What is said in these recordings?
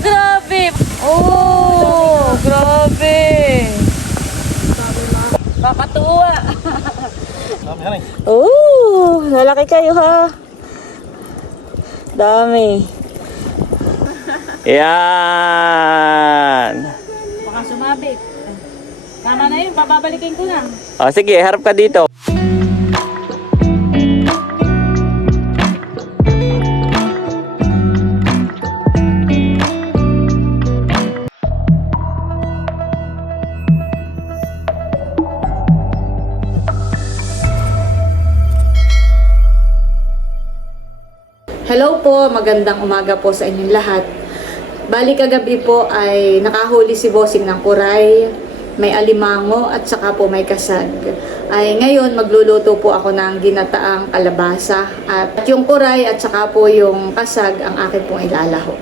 grabe. Oh, grabe. Kakatuwa. Oh, lalaki kayo ha. Dami. Yan. Baka sumabit. Tama na yun, bababalikin ko na. O sige, harap ka dito. Hello po, magandang umaga po sa inyong lahat. Bali kagabi po ay nakahuli si Bossing ng kuray, may alimango at saka po may kasag. Ay ngayon magluluto po ako ng ginataang kalabasa at yung kuray at saka po yung kasag ang akin pong ilalahok.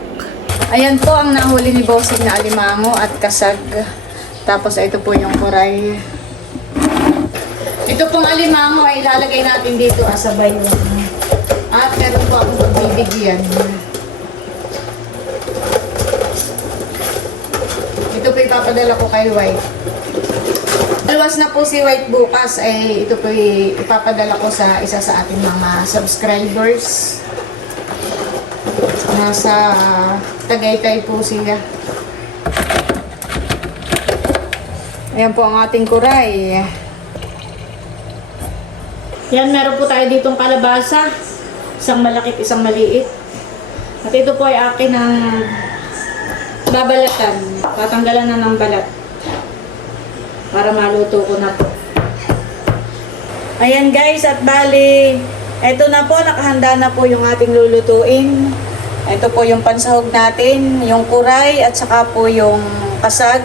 Ayan po ang nahuli ni Bossing na alimango at kasag. Tapos ito po yung kuray. Ito pong alimango ay ilalagay natin dito asabay yun. At meron po akong pagbibigyan. Ito po ipapadala ko kay White. Alwas na po si White bukas, ay ito po ipapadala ko sa isa sa ating mga subscribers. Nasa Tagaytay po siya. Ayan po ang ating kuray. Yan, meron po tayo ditong kalabasa. Isang malaki at isang maliit. At ito po ay akin ng babalatan. Tatanggalan na ng balat. Para maluto ko na po. Ayan guys, at bali, ito na po, nakahanda na po yung ating lulutuin. Ito po yung pansahog natin, yung kuray at saka po yung kasag.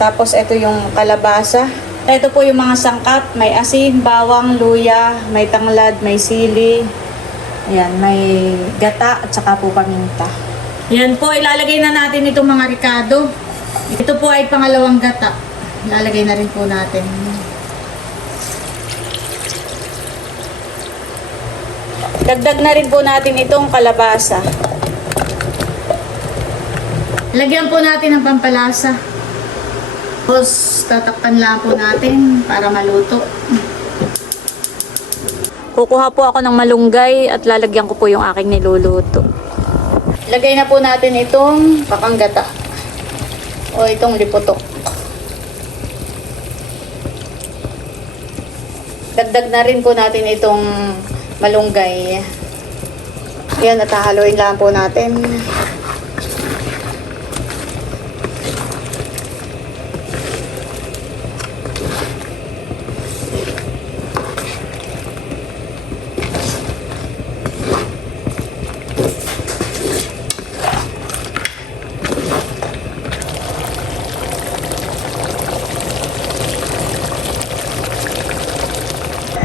Tapos ito yung kalabasa. Ito po yung mga sangkap, may asin, bawang, luya, may tanglad, may sili. Ayan, may gata at saka po paminta. Yan po, ilalagay na natin itong mga ricado. Ito po ay pangalawang gata. Ilalagay na rin po natin. Dagdag na rin po natin itong kalabasa. Lagyan po natin ng pampalasa. Tapos tatakpan lang po natin para maluto. Kukuha po ako ng malunggay at lalagyan ko po yung aking niluluto. Lagay na po natin itong pakanggata o itong lipotok. Dagdag na rin po natin itong malunggay. Yan, at hahaluin lang po natin.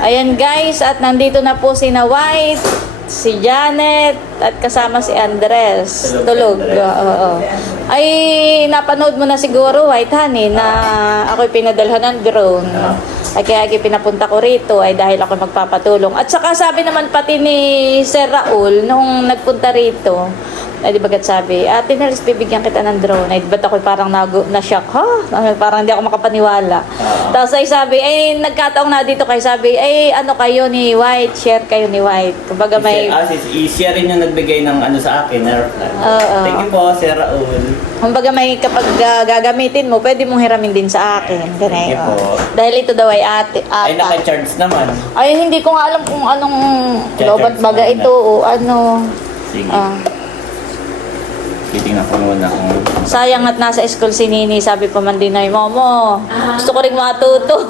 Ayan guys, at nandito na po si na White, si Janet, at kasama si Andres. Tulog. Oo. Ay, napanood mo na siguro, White Honey, na ako'y pinadalhan ng drone. Ay kaya pinapunta ko rito ay dahil ako magpapatulong. At saka sabi naman pati ni Sir Raul nung nagpunta rito, ay di bagat sabi, Ate Nels, bibigyan kita ng drone. Ay ba't ako parang na-shock, ha? Parang hindi ako makapaniwala. Tapos ay sabi, ay nagkataong na dito kay sabi, ay ano kayo ni White, share kayo ni White. Kumbaga may... Siya rin yung nagbigay ng ano sa akin, airplane. Thank you po, Sir Raul. Kumbaga may kapag gagamitin mo, pwede mong hiramin din sa akin. Thank you po. Dahil ito daw ay ata. Ay, naka-charge naman. Ay, hindi ko nga alam kung anong lobat baga na ito o ano. Sige. Titingnan ko muna kung... Sayang at nasa school si Nini, sabi pa man din ay, Momo, gusto ko rin matuto.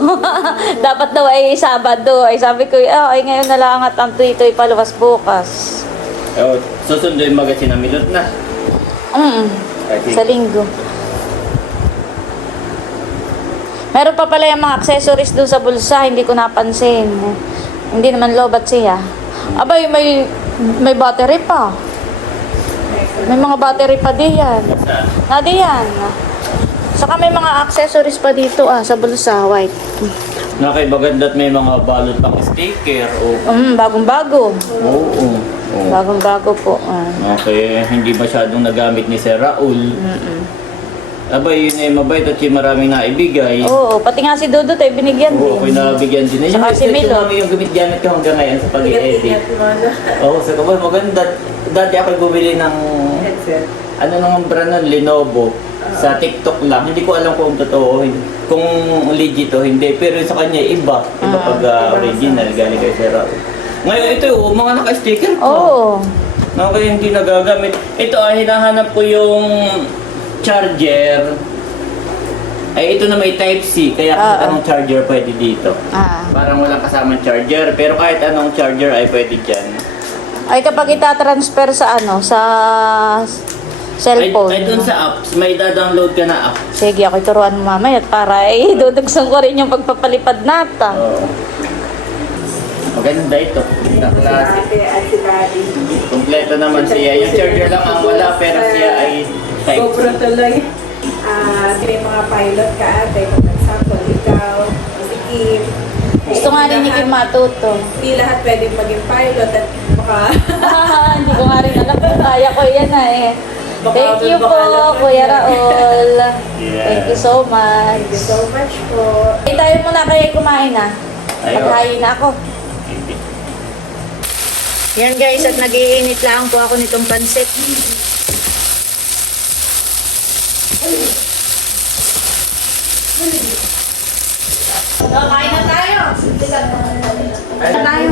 Dapat daw ay Sabado. Ay sabi ko, ay ngayon na lang at ang tuitoy paluwas bukas. Susundo yung magasin na milot na. Sa linggo. Meron pa pala yung mga accessories doon sa bulsa, hindi ko napansin. Hindi naman lobat siya. Abay, may battery pa. May mga battery pa diyan. Nadiyan. Saka may mga accessories pa dito sa bulsa, White. Nakaibaganda't may mga balot pang sticker. Bagong-bago. Oo. Oo. Bagong-bago po. Okay, hindi masyadong nagamit ni Sir Raul. Abay, yun ay mabait at yung maraming naibigay. Oo, pati nga si Dudut ay binigyan Oo, ako'y din. nabigyan din. Saka si Milo. Yung yung gamit-gamit ko hanggang ngayon sa pag-i-edit. Oo, sa kabal, maganda. Dati ako'y bumili ng, ano nang brand nun, Lenovo. Sa TikTok lang. Hindi ko alam kung totoo, kung legit o hindi. Pero sa kanya, iba. Iba pag original, galing kay Sir Raul. Ngayon, ito yung mga naka-sticker ko. Oo. Okay, hindi nagagamit. Ito, hinahanap ko yung charger. Ay, ito na may Type-C. Kaya kahit anong charger pwede dito. Parang walang kasamang charger. Pero kahit anong charger ay pwede dyan. Ay kapag itatransfer sa ano, sa cellphone. Ay dun sa apps, may download ka na app. Sige, ako ituruan mo mamaya at para dudugsan ko rin yung pagpapalipad nata. Oo. Maganda ito. Na klase. Kompleto naman siya. Yung charger lang ang wala, pero siya ay Type-C. tuloy. May mga pilot ka ate, kung example, ikaw, si Kim. Gusto nga rin ni Kim matuto. Hindi lahat pwedeng maging pilot at baka Hindi ko nga rin alam kung kaya ko yan eh. Thank you po, Kuya Raul. Yeah. Thank you so much. thank you so much po. Tayo muna kaya kumain na. Ayaw. Pagkain na ako. Yan guys, at nag-iinit lang po ako nitong pansit. So, kain na tayo. Kain na tayo.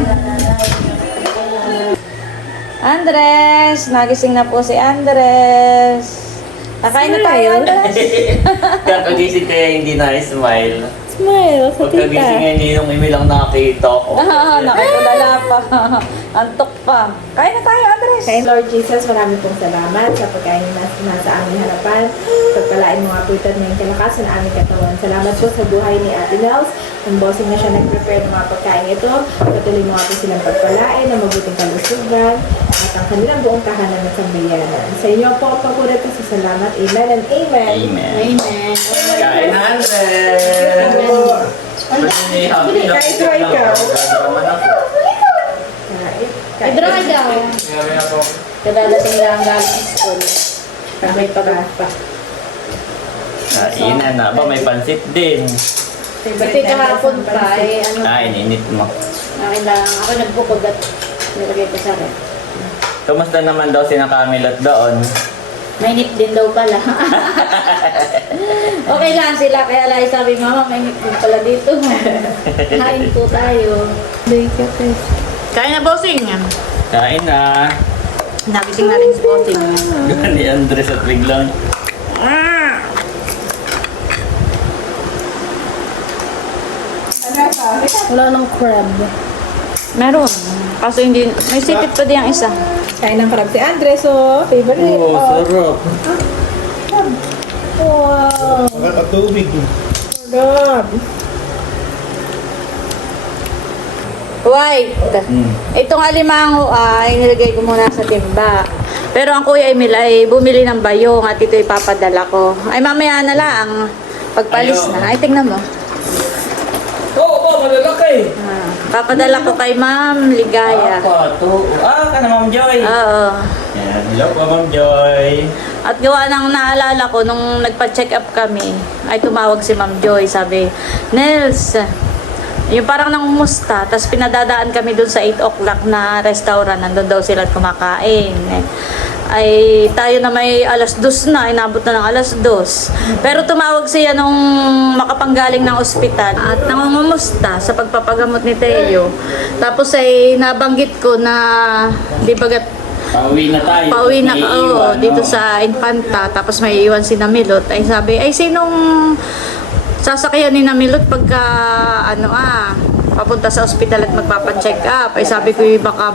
Andres, nagising na po si Andres. Kakain na tayo, Andres. Kakagising kaya hindi na-smile. Smile sa Pagkagising ngayon, hindi nung imilang nakita ko. Nakitulala pa. Antok pa. Kain na tayo, Andres. Kay Lord Jesus, marami pong salamat sa pagkain na nasa aming harapan. Pagpalain mo nga po ito at ngayong kalakasan ng aming katawan. Salamat po sa buhay ni Ate Nels. Ang bossing na siya nag-prepare ng mga pagkain ito. Patuloy mo nga po silang pagpalain ng mabuting kalusugan at ang kanilang buong tahanan at sambayanan. Sa inyo po ang pagkulat at sa salamat. Amen and amen. Amen. Amen. Kain na, Andres! Happy na Kahit try ka. naman ako. I-dry daw. Kadalasing lang galing school. May pa. Kainan na ba? May pansit din. Kasi kahapon pa, ano, Ininit mo. akin lang, ako nagbukod at nilagay ko sa rep. Kamusta naman daw si Nakamilot doon? Mainit din daw pala. Okay lang sila, kaya lang sabi mama, mainit din pala dito. Kain po tayo. Kain na, bossing. Kain na. Nagising na rin si bossing. Ni Andres at biglang. Wala ng crab. Meron. Kaso hindi, may sipit pa din ang isa. Kain ng crab si Andres, oh. Favorite. Oh, sarap. Wow. Nakakatubig. Crab. White. Itong alimango ay nilagay ko muna sa timba. Pero ang Kuya Emil ay bumili ng bayong at ito ipapadala ko. Ay mamaya na lang. Pagpalis na. Ay tingnan mo. Oo, malalaki. Papadala ko kay Ma'am Ligaya. Ka na, Ma'am Joy. Oo. Yan, hello po, Ma'am Joy. At gawa ng naalala ko, nung nagpa-check up kami, ay tumawag si Ma'am Joy. Sabi, Nels, yung parang nangumusta. Tapos pinadadaan kami dun sa 8 o'clock na restaurant. Nandun daw sila at kumakain. Ay tayo na may alas 2 na, inabot na ng alas 2. Pero tumawag siya nung makapanggaling ng ospital at nangungumusta sa pagpapagamot ni Teo. Tapos ay nabanggit ko na di bagat Pauwi na tayo. pauwi na May oo, iwan, dito no? sa Infanta. Tapos may iwan si Namilot. Ay sabi, ay sinong sasakyan ni Namilot pagka papunta sa ospital at magpapacheck up. Ay sabi ko baka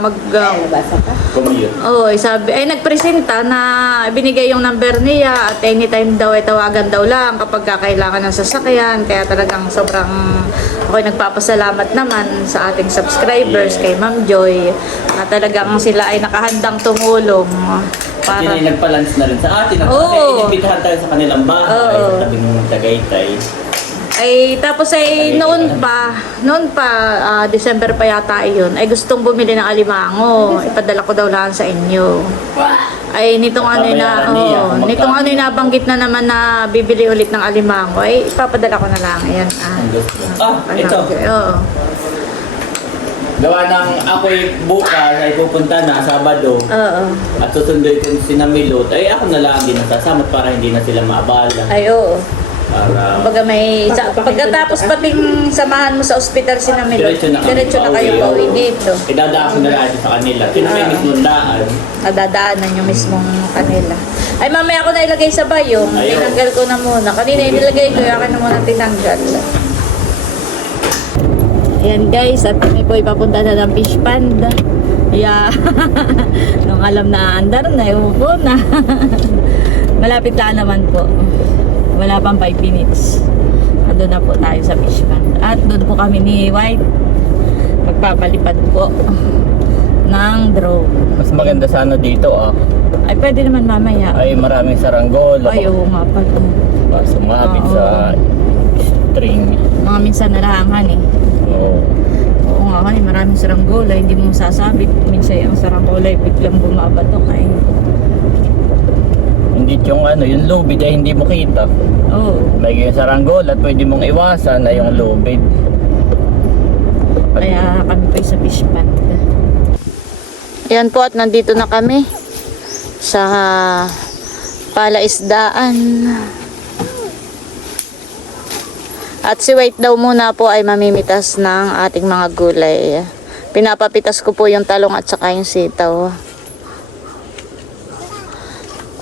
Commute. ay sabi, ay nagpresenta na binigay yung number niya at anytime daw ay tawagan daw lang kapag kailangan ng sasakyan. Kaya talagang sobrang ako'y nagpapasalamat naman sa ating subscribers kay Ma'am Joy na talagang sila ay nakahandang tumulong Para... para Yun ay nagpa-lunch na rin sa atin. Oo. Kasi inibitahan tayo sa kanilang bahay Oo. sa tabing Tagaytay. Ay, tapos ay noon pa, December pa yata yun, ay gustong bumili ng alimango. Ipadala ko daw lang sa inyo. Ay, nitong ano na, Babayaran niya kung nitong ano magkano. nabanggit na naman na bibili ulit ng alimango, ay ipapadala ko na lang. Ayan, Ito. Oo. Gawa ng ako'y bukas ay pupunta na Sabado. Oo. At susunduin ko si Namilot. Ay ako na lang din nasasama para hindi na sila maabala. Ay, oo. Para Baga may, pagkatapos pating samahan mo sa ospital si Namilo, diretso na kayo pauwi dito. idadaan ko na lang sa kanila. Sino may mismong daan? Nadadaanan yung mismong kanila. Ay, mamaya ako na ilagay sa bayong. Ayun. Tinanggal ko na muna. Kanina inilagay ko, akin na muna tinanggal. Ayan guys, at kami po ipapunta na ng fish pond. Yeah. Nung alam na andar na, umupo na. Malapit lang naman po. Wala pang 5 minutes. Doon na po tayo sa fish pond. At doon po kami ni White. Magpapalipad po ng drone. Mas maganda sana dito Ay, pwede naman mamaya. Ay maraming saranggola. Ay, oo nga pala. Sumabit Oo. sa string. Mga minsan nalahangan eh. Oo. Oo nga kasi maraming saranggola, hindi mo masasabit. Minsan yung saranggola biglang bumabatok ay. Hindi yung yung lubid ay hindi mo kita. Oo. May yung saranggola at pwede mong iwasan na yung lubid. Kaya kami pa sa fish pond. Ayan po at nandito na kami sa palaisdaan. At si White daw muna po ay mamimitas ng ating mga gulay. Pinapapitas ko po yung talong at saka yung sitaw.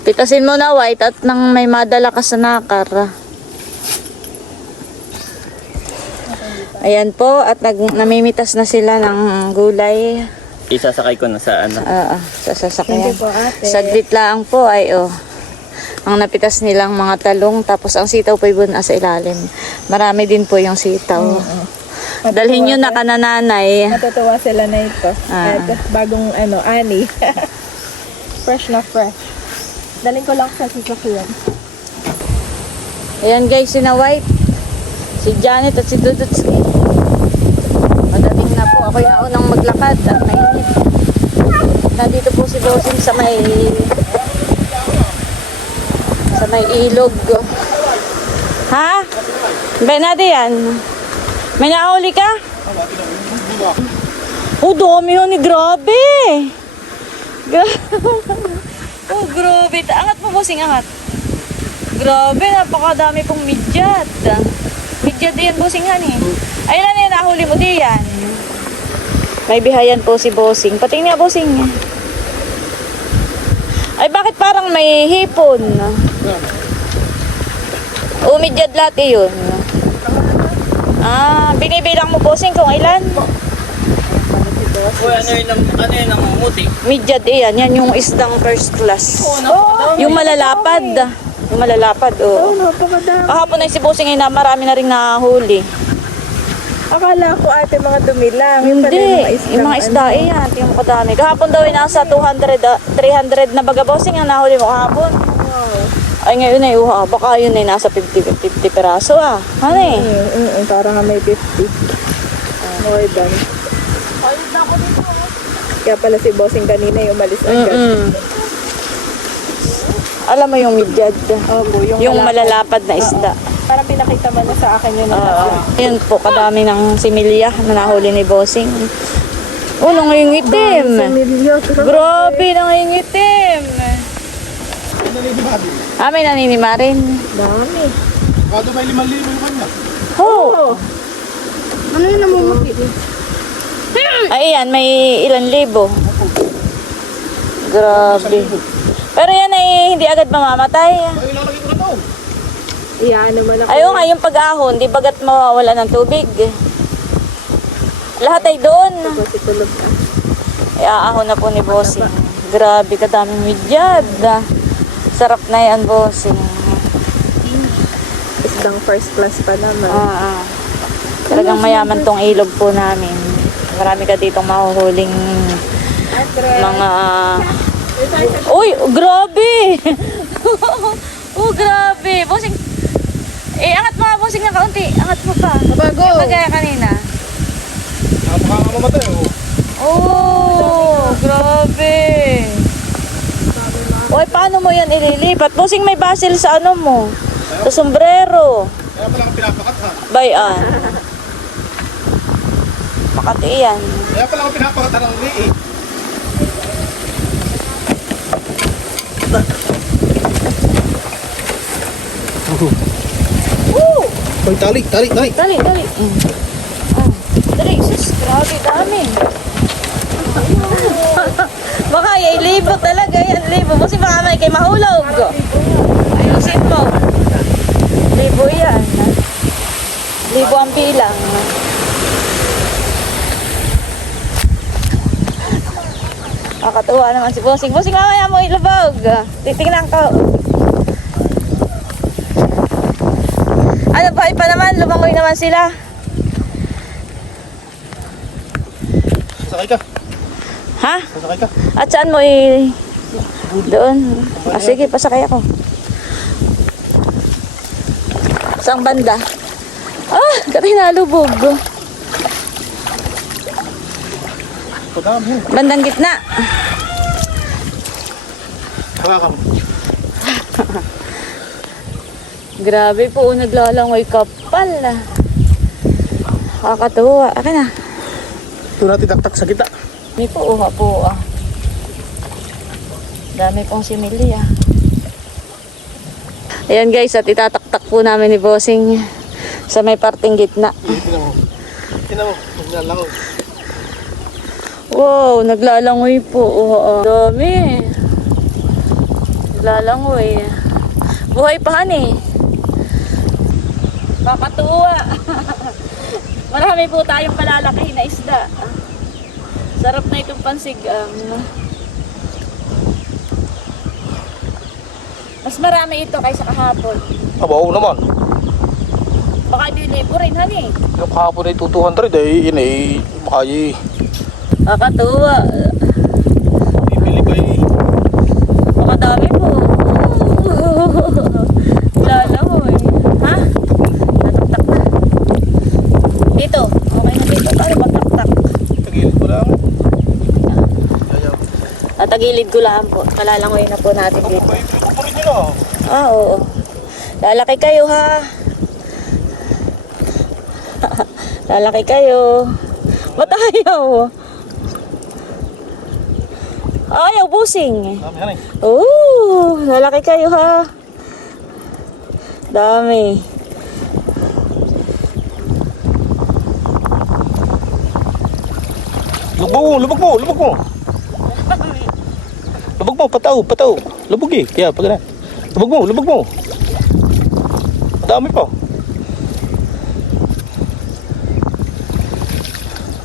Pitasin mo na White at nang may madala ka sa nakar. Ayan po at namimitas na sila ng gulay. Isasakay ko na sa Sa sasakyan. Thank you po, ate. Saglit lang po ay ang napitas nilang mga talong tapos ang sitaw po ibon sa ilalim. Marami din po yung sitaw. Dalhin nyo na kanananay. Matutuwa sila na ito. Ah. At bagong ani. Fresh na fresh. Daling ko lang sa sasakyan. Ayan guys, si na White, si Janet at si Dudutski. Madating na po ako yaon ng maglakad at mainit. Nandito po si Bossing sa may ilog. Ha? Benade yan? May nahuli ka? Oh, dami yun. Grabe. Oh, grabe. Angat mo, Bossing, angat. Grabe, napakadami pong midyat. Midyat yan, Bossing, han eh. Ayun na yan, nahuli mo diyan. May bihayan po si Bossing. Patingin nga, Bossing. Ay, bakit parang may hipon? Umidyat lahat yun. Binibilang mo, Bossing, kung ilan? Uy, ano yun ang muti? Midyat yan. Yan yung isdang first class. Yung malalapad. Yung malalapad, Oh, napakadami. Kahapon ay si Bossing ay na marami na rin nahuli. Akala ko ate mga dumi lang. Hindi, yung mga isda yan. Tingnan mo kadami. Kahapon daw ay nasa 200, 300 na baga, Bossing ang nahuli mo kahapon. Ay ngayon ay baka yun ay nasa 50 peraso Ano eh? Parang nga may 50. More than. Kaya pala si Bossing kanina yung umalis agad. Alam mo yung midyad. Opo, Yung malalapad na isda. Parang pinakita mo na sa akin yun. Yan po, kadami ng similya na nahuli ni Bossing. Oh, nangayong itim. Grabe, nangayong itim. May naninima rin. Dami. Kado may 5,000 yung kanya. Oh. Ano yung namumuti? Ay, yan, may ilan libo. Grabe. Pero yan ay hindi agad mamamatay. Ay, ilalagay ko na to. Iyaan naman ako. Ayaw nga, yung pag-ahon, di bagat mawawala ng tubig. Lahat ay doon. Kasi tulog ka. Iaahon na po ni Bossing. Grabe, kadaming midyad. Sarap na yan, Bossing. Isdang first class pa naman. Talagang mayaman tong ilog po namin. Marami ka ditong mahuhuling mga... Uy, grabe! Oh, grabe! Bossing, Angat mo nga bossing na kaunti. Angat mo pa. Bago. Yung kagaya kanina. Nakapakamamatay oh. Oh, grabe. Oy, paano mo yan ililipat? Bossing, may basil sa ano mo. Sa sombrero. Kaya pala ako pinapakat ha. Bayan. Makati yan. Kaya pala ako pinapakat ng liit. Woo! Hoy, tali. Dali, dali. Ah, dali, sis. Grabe, dami. Baka yung libo talaga yan, libo. Kasi baka may kay mahulog. Ayusin mo. Libo yan. Libo ang bilang. Nakakatuwa naman si Bossing. Bossing, mamaya mo ilubog. Titingnan ko. Ano ba pa naman? Lumangoy naman sila. Sasakay ka. Ha? Sasakay ka. At saan mo doon? Ah, sige, pasakay ako. Saan banda? Ah, katay nalubog. Padami. Bandang gitna. Hawakan mo. Grabe po, naglalangoy kapal. Kakatuwa. Akin na. Ito natin taktak sa kita. Hindi po, uha po. Dami pong similya. Ayan guys, at itataktak po namin ni Bossing sa may parting gitna. Tingnan mo. Tingnan mo. Maglalangoy. Wow, naglalangoy po. Dami. Naglalangoy. Buhay pa hani. Kakatuwa. Marami po tayong kalalaki na isda. Sarap na itong pansigang. Mas marami ito kaysa kahapon. Abaw naman. Baka di libo rin, hani. Yung kahapon ay 200 ay yun ay makay. Kakatuwa. Bibili pa eh. Baka dami po. Lalahoy. Ha? Nataktak na. Dito. Okay na dito. Paano magtaktak? Tagilid ko lang. Ayaw. Natagilid ko lang po. Kalalangoy na po natin dito. Ay, pinakupurin nyo na. Ah, oo. Lalaki kayo, ha? Lalaki kayo. Ba't ayaw? Ayaw, Bossing. Dami yan eh. Oo, lalaki kayo, ha? Dami. Lubog mo, lubog mo, lubog mo. Lubog mo, pataw, pataw. Lubog eh, kaya pag na. Lubog mo, lubog mo. Dami pa.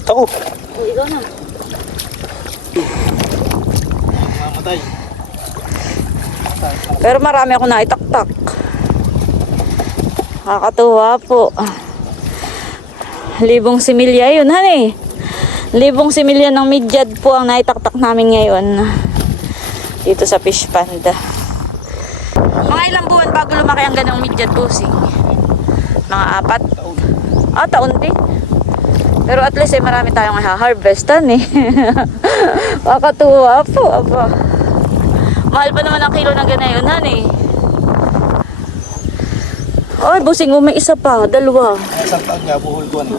Tako. Oh, ikaw na. Mamatay. Pero marami ako naitaktak. Nakakatuwa po. Libong similya yun, honey. Libong similya ng midyad po ang naitaktak namin ngayon. Dito sa fish pond. Mga ilang buwan bago lumaki ang ganong midyad, Bossing? Mga 4? Ah, taon din. Pero at least marami tayong harvestan eh. Nakakatuwa po. Aba. Mahal pa naman ang kilo ng ganayon, honey. Ay, Bossing, may isa pa. Dalawa. Isang taon nga, buhol ko ano.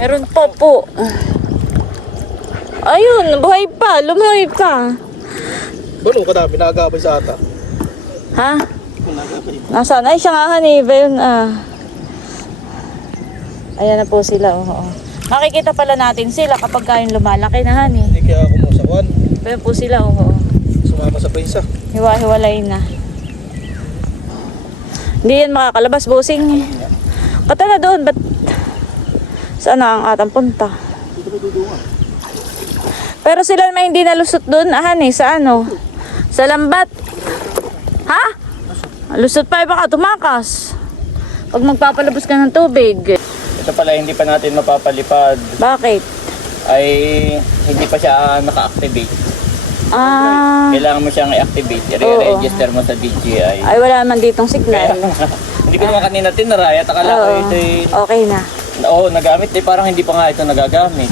Meron pa po. Ayun, buhay pa. Lumuhay pa. Ano kadami, nakagabay sa ata. Ha? Nakagabay. Nasaan? Ay, siya nga, honey. Ba yun, Ayan na po sila. Oo. Makikita pala natin sila kapag kayong lumalaki na, honey. Hindi kaya ako mo sa one. Ba yun po sila. Oo. Sumama sa prinsa. Hiwa-hiwalay na. Hindi yan makakalabas, Bossing. Kata na doon, ba't saan na ang atang punta? Pero sila naman hindi nalusot doon, honey, sa ano? Sa lambat. Ha? Lusot pa, baka tumakas. Pag magpapalabas ka ng tubig. Ito pala hindi pa natin mapapalipad. Bakit? Ay hindi pa siya naka-activate. Kailangan mo siyang i-activate. I-register mo sa DJI. Ay, wala naman ditong signal. Hindi ko naman kanina tinaray at akala ko Oo. ito Okay na. oo, nagamit. Parang hindi pa nga ito nagagamit.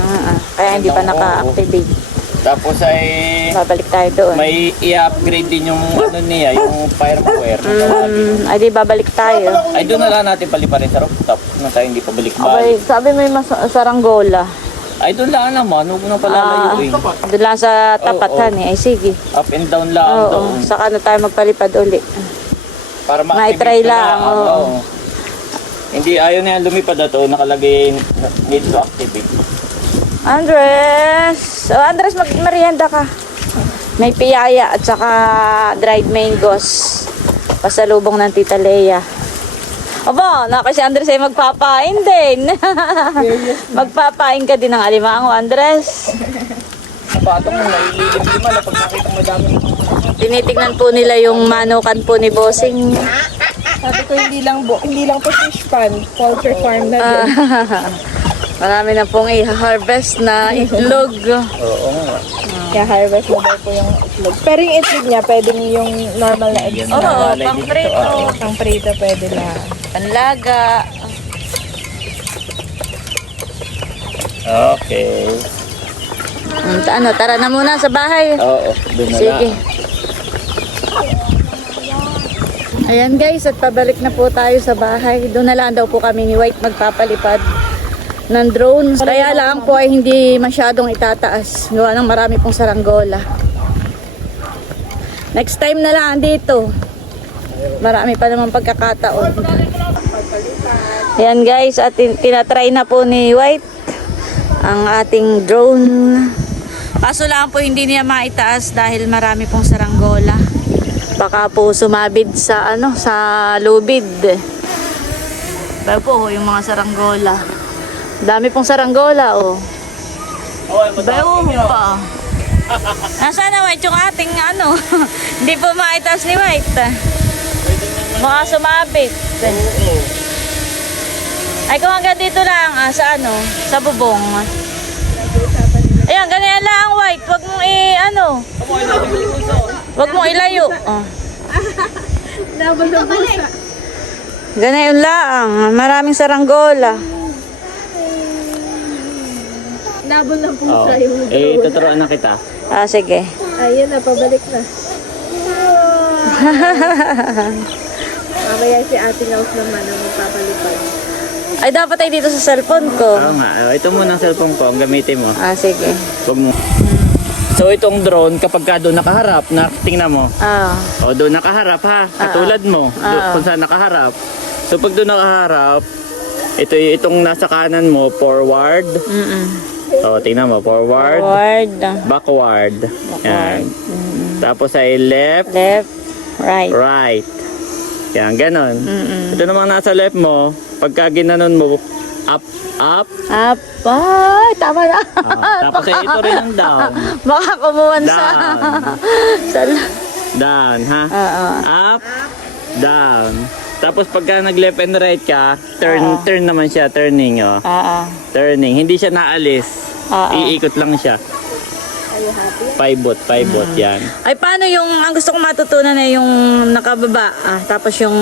Kaya hindi pa naka-activate. Tapos ay Babalik tayo doon. may i-upgrade din yung ano niya, yung firmware. Ay, di babalik tayo. Ay doon na lang natin paliparin sa rooftop na tayo hindi pa Okay, balik-balik. sabi may saranggola. Ay doon lang naman, huwag mo nang palalayuin. Doon lang sa tapat, Oo. honey. Ay, sige. Up and down lang Oo, doon. saka na tayo magpalipad uli. Para May-try ma-activate ko lang, na, oo. ano. Hindi, ayaw na yan lumipad na to. Nakalagay, need to activate. Andres! Oh, Andres, magmerienda ka. May piyaya at saka dried mangoes. Pasalubong ng Tita Lea. Aba, si Andres ay magpapain din. Magpapain ka din ng alimango, Andres. Patong naililim-lima na pag nakita mo dami. Tinitignan po nila yung manukan po ni Bossing. Sabi ko hindi lang po fish pan, poultry farm na din. Marami na pong i-harvest na itlog. Oo nga. Kaya harvest na daw po yung itlog. Pero yung itlog niya, pwedeng yung normal na eggs Oo, na. pang-prito. Pang prito pwede na. Panlaga. Okay. Tara na muna sa bahay. Oo, doon na Sige. lang. Ayan guys, at pabalik na po tayo sa bahay. Doon na lang daw po kami ni White magpapalipad ng drone. Kaya lang po ay hindi masyadong itataas. Gawa ng marami pong saranggola. Next time na lang dito. Marami pa naman pagkakataon. Ayan guys, at tinatry na po ni White ang ating drone. Kaso lang po hindi niya maitaas dahil marami pong saranggola. Baka po sumabid sa sa lubid. Bago po yung mga saranggola. Dami pong saranggola Bago pa. Nasaan na White yung ating hindi po maitaas ni White. Mga sumabit. Ay kung hanggang dito lang sa bubong. Ayan, ganyan lang White. Wag mong wag mong ilayo. Laban ng busa. Ganyan lang. Maraming saranggola. Laban ng Oo. busa yung Tuturuan na kita. Sige. Ayun na, pabalik na. Mamaya si Ate Laos naman ang magpapalipad. Ay, dapat ay dito sa cellphone ko. Oo nga, ito muna ang cellphone ko, ang gamitin mo. Sige. Huwag mo. So itong drone, kapag ka doon nakaharap, tingnan mo. O doon nakaharap ha, katulad mo, kung saan nakaharap. So pag doon nakaharap, itong nasa kanan mo, forward. O tingnan mo, forward, backward. Yan. Tapos ay left, right. Yan, ganon. Ito namang nasa left mo, pagka ginanon mo, up. Ay, tama na. Tapos ay ito rin ang down. Baka kumuwan sa... Down, ha? Up, down. Tapos pagka nag-left and right ka, turn naman siya, turning, Turning, hindi siya naalis. Iikot lang siya. Pivot, yan. Ay, paano ang gusto kong matutunan na yung nakababa, tapos yung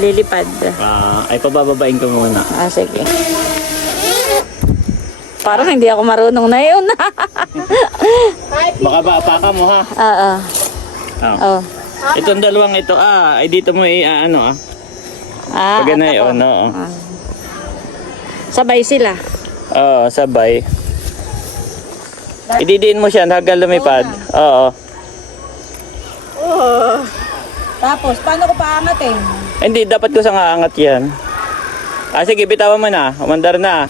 lilipad. Ay, pabababain ko muna. Sige. Parang hindi ako marunong na yun. Baka bapaka mo, ha? Itong dalawang ito, ay dito mo Pag ganayon, Sabay sila. Oo, sabay. Ididiin mo siya hanggang lumipad. Oo. Tapos, paano ko paangatin? Hindi, dapat ko sa aangat yan. Sige, bitawan mo na. Umandar na.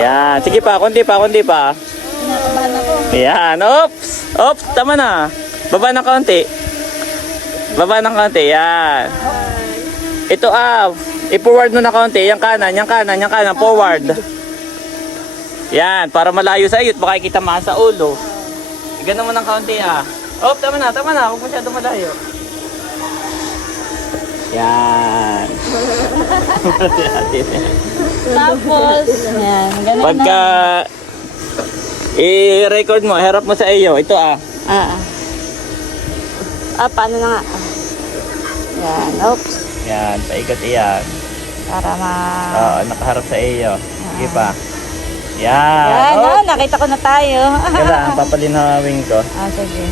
Yan. Sige pa, kundi pa. Kinakabahan ako. Yan. Oops, tama na. Baba ng kaunti. Yan. Ito i-forward mo na kaunti. Yang kanan. Forward. Yan, para malayo sa iyo at baka kita maan sa ulo. Ganun mo ng kaunti tama na. Huwag masyado malayo. Yan. Tapos, yan. Ganun Pagka i-record mo, harap mo sa iyo. Ito Paano na nga? Yan, oops. Yan, paikot iyan. Para Oo, nakaharap sa iyo. Sige pa. Yan. Yan, nakita ko na tayo. Kailangan papalinawin ko. Sige.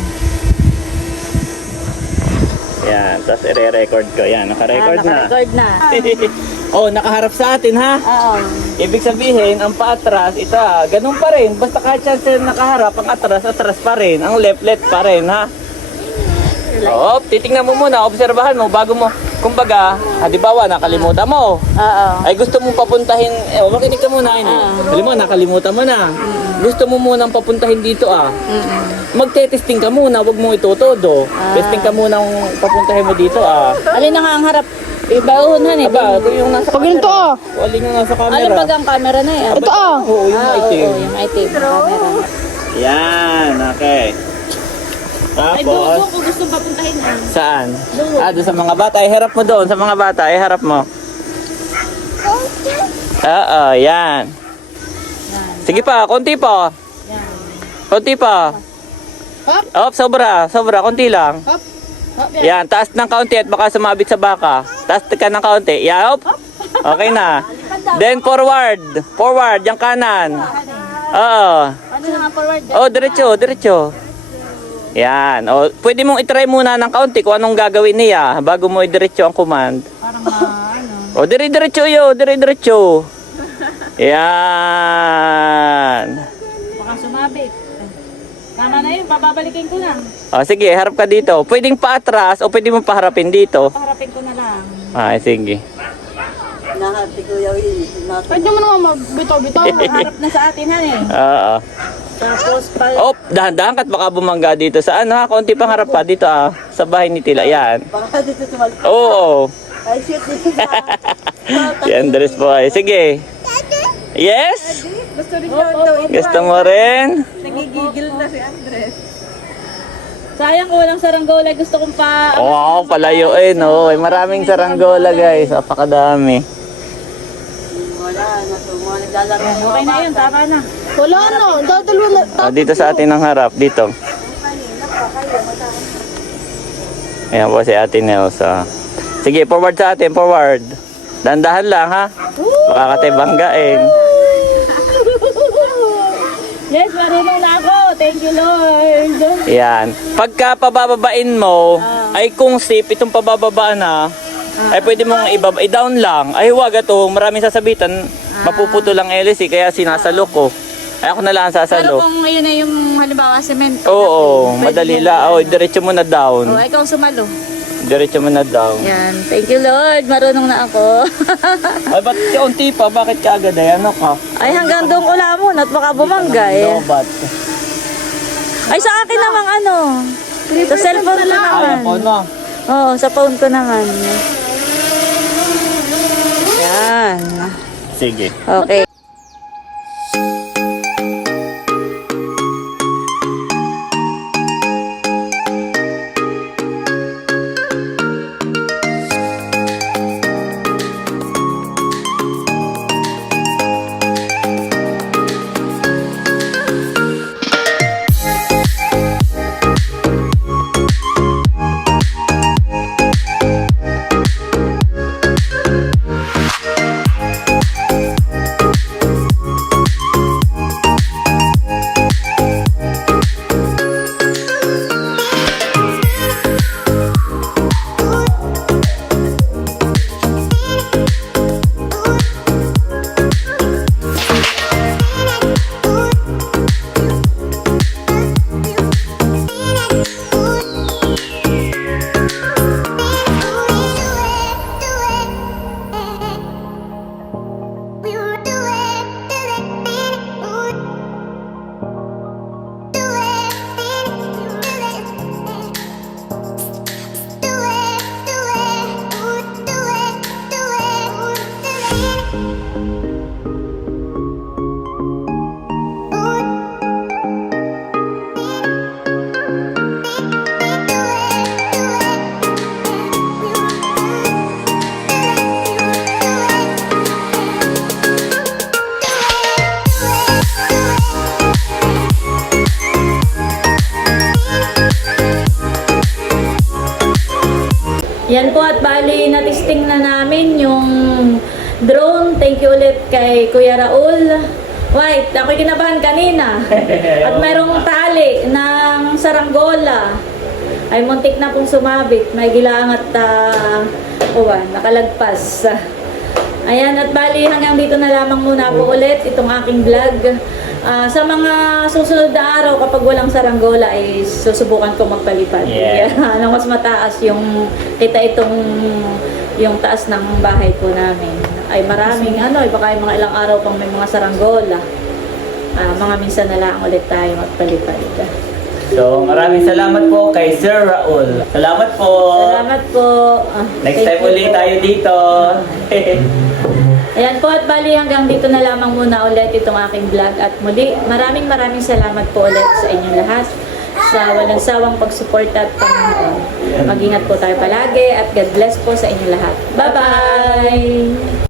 Yan, tapos i-record ko. Yan, naka-record na. Naka-record na. Oh, nakaharap sa atin ha. Oo. Ibig sabihin, ang paatras, ito ganun pa rin. Basta kahit siya nakaharap, ang atras pa rin. Ang left pa rin ha. Oo, titingnan mo muna, obserbahan mo bago mo. Kumbaga, halimbawa, nakalimutan mo. Oo. Ay gusto mo papuntahin, makinig ka muna ini. Halimbawa, nakalimutan mo na. Gusto mo munang papuntahin dito Magte-testing ka muna, wag mo itutodo. Testing ka muna ang papuntahin mo dito Alin na nga ang harap? Ibaunan eh. Aba, ito yung nasa camera. Alin yung nasa camera. Alin pag ang camera na yan? Ito Oo, yung itim. Oo, yung itim. Camera. Yan, okay. Ay, Tapos, doon ko gusto papuntahin saan? Doon sa mga bata. Iharap mo doon. Sa mga bata, iharap mo. Oo, yan. Sige pa, konti pa. Konti pa. Hop, sobra, konti lang. Yan, taas ng kaunti at baka sumabit sa baka. Taas ka ng kaunti. Yan, hop. Okay na. Then forward, yung kanan. Oo. Ano na nga forward? Oh, diretso. Yan. O, pwede mong itry muna ng kaunti kung anong gagawin niya bago mo idiretso ang command. Parang O, diretso. Yan. baka sumabit. Tama na yun, bababalikin ko na. O, sige, harap ka dito. Pwedeng paatras o pwede mong paharapin dito. Paharapin ko na lang. Ay, sige. Pwede mo naman magbitaw-bitaw. Harap na sa atin, han eh. Oo. Tapos, Oh, dahan-dahan kat baka bumangga dito. Saan ha? Konti pang harap pa dito sa bahay ni Tila. Yan. Baka dito sumal. Oo. Ay, shit, dito na. Si Andres po ay. Sige. Yes? Gusto rin niya daw ito. Gusto mo rin? Nagigigil na si Andres. sayang ko walang saranggola. Gusto kong pa... Wow, palayuin. Oh. Maraming saranggola guys. Napakadami. Wala na to. Mga naglalaro. Okay na yun, tama na. Wala na. Dadalo na. Oh, dito sa atin ang harap. Dito. Ayan po si Ate Nelsa. Sige, forward sa atin. Forward. Dandahan lang ha. Baka katibanggain. Yes, marunong na ako. Thank you, Lord. Yan. Pagka pabababain mo, ay kung steep, itong pabababa na, ay pwede mong i-down lang. Ay huwag ito, maraming sasabitan, mapuputo lang LC, kaya sinasalo ko. Ay ako na lang Pero sasalo. kung yun na yung halimbawa semento. Oo, madali lang. Oh, diretso mo na down. O, ikaw sumalo. Diretso mo na down. Yan. Thank you, Lord. Marunong na ako. Ay, ba't kaunti pa? Bakit ka agad? Ay, ano ka? Ay, hanggang doon ko lamon at baka bumangga eh. Lobat. Ay, sa akin namang ano. Sa cellphone ko naman. Ayaw ko na. Oo, sa phone ko naman. Yan. Sige. Okay. Yan po at bali natisting na namin yung drone. Thank you ulit kay Kuya Raul. White, ako'y kinabahan kanina. At mayroong tali ng saranggola. Ay muntik na pong sumabit. May gilang at nakalagpas. Ayan, at bali hanggang dito na lamang muna po ulit itong aking vlog. Sa mga susunod na araw, kapag walang saranggola, ay susubukan ko magpalipad. Yeah. Nang mas mataas yung yung taas ng bahay po namin. Ay maraming baka yung mga ilang araw pang may mga saranggola. Mga minsan na lang ulit tayo magpalipad. So, maraming salamat po kay Sir Raul. Salamat po. Salamat po. Next Thank time you ulit po. tayo dito. Ayan po at bali hanggang dito na lamang muna ulit itong aking vlog at muli maraming salamat po ulit sa inyong lahat sa walang sawang pagsuporta at panonood. Mag-ingat po tayo palagi at God bless po sa inyong lahat. Bye-bye!